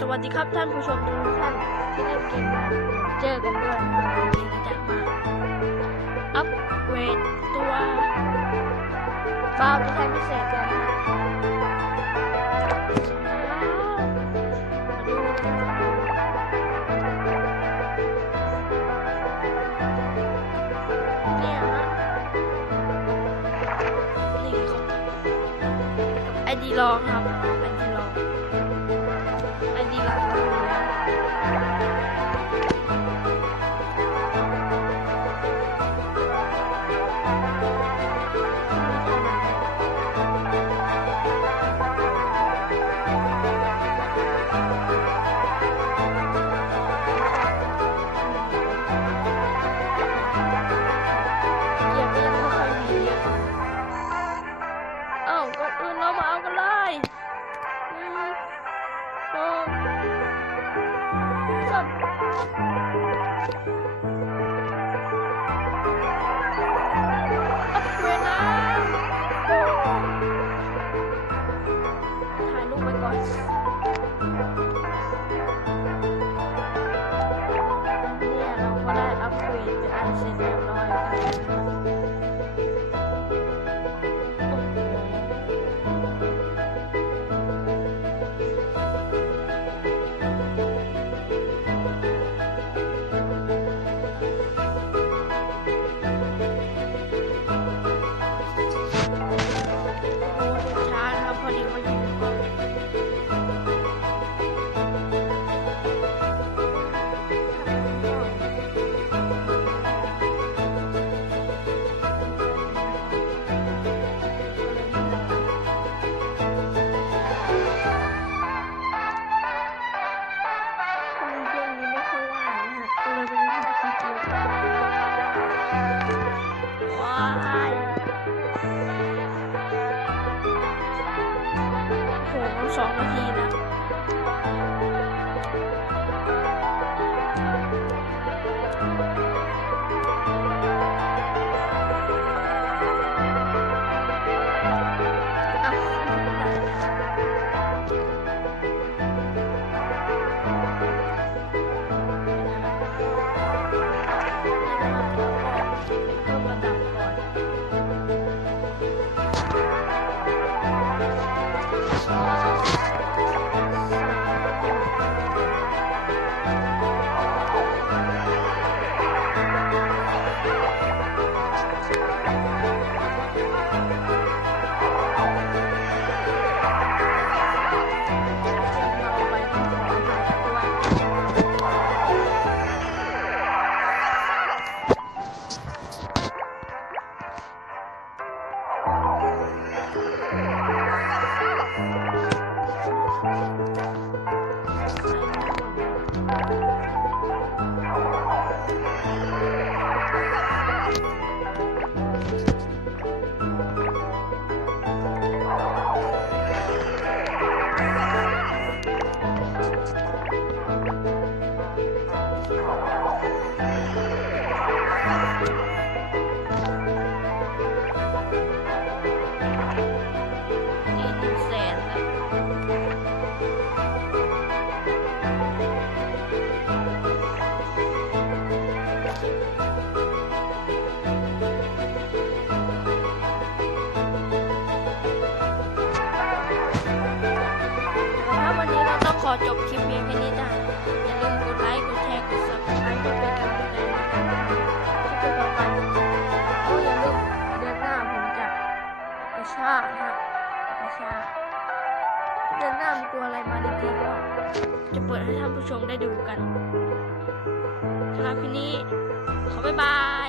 สวัสดีครับท่านผู้ชมทุกท่านที่เล่นเกมมาเจอกันด้วยวันนี้เราจะมาอัปเกรดตัวบ้าที่แทนพิเศษกันนะมาดูเนี่ยฮะนี่ครับไอดีลองครับไอดีลองไอดีหลักก็อื่นเรามาเอากันเลย1 2 3อัปเกรดนะถ่ายรูปไปก่อนเนี่ยเราก็ได้อัปเกรดเป็นอันเสร็จเรียบร้อย2 นาทีนะขอจบคลิปเพียงแค่นี้จ้ะอย่าลืมกดไลค์ กดแชร์ กด Subscribe เพื่อเป็นกำลังใจในการทำคลิปต่อไปอย่าลืมเดือนหน้าผมจะกระชากเดือนหน้ามีตัวอะไรมาดีๆก็จะเปิดให้ท่านผู้ชมได้ดูกันสำหรับคลิปนี้ขอบ๊ายบาย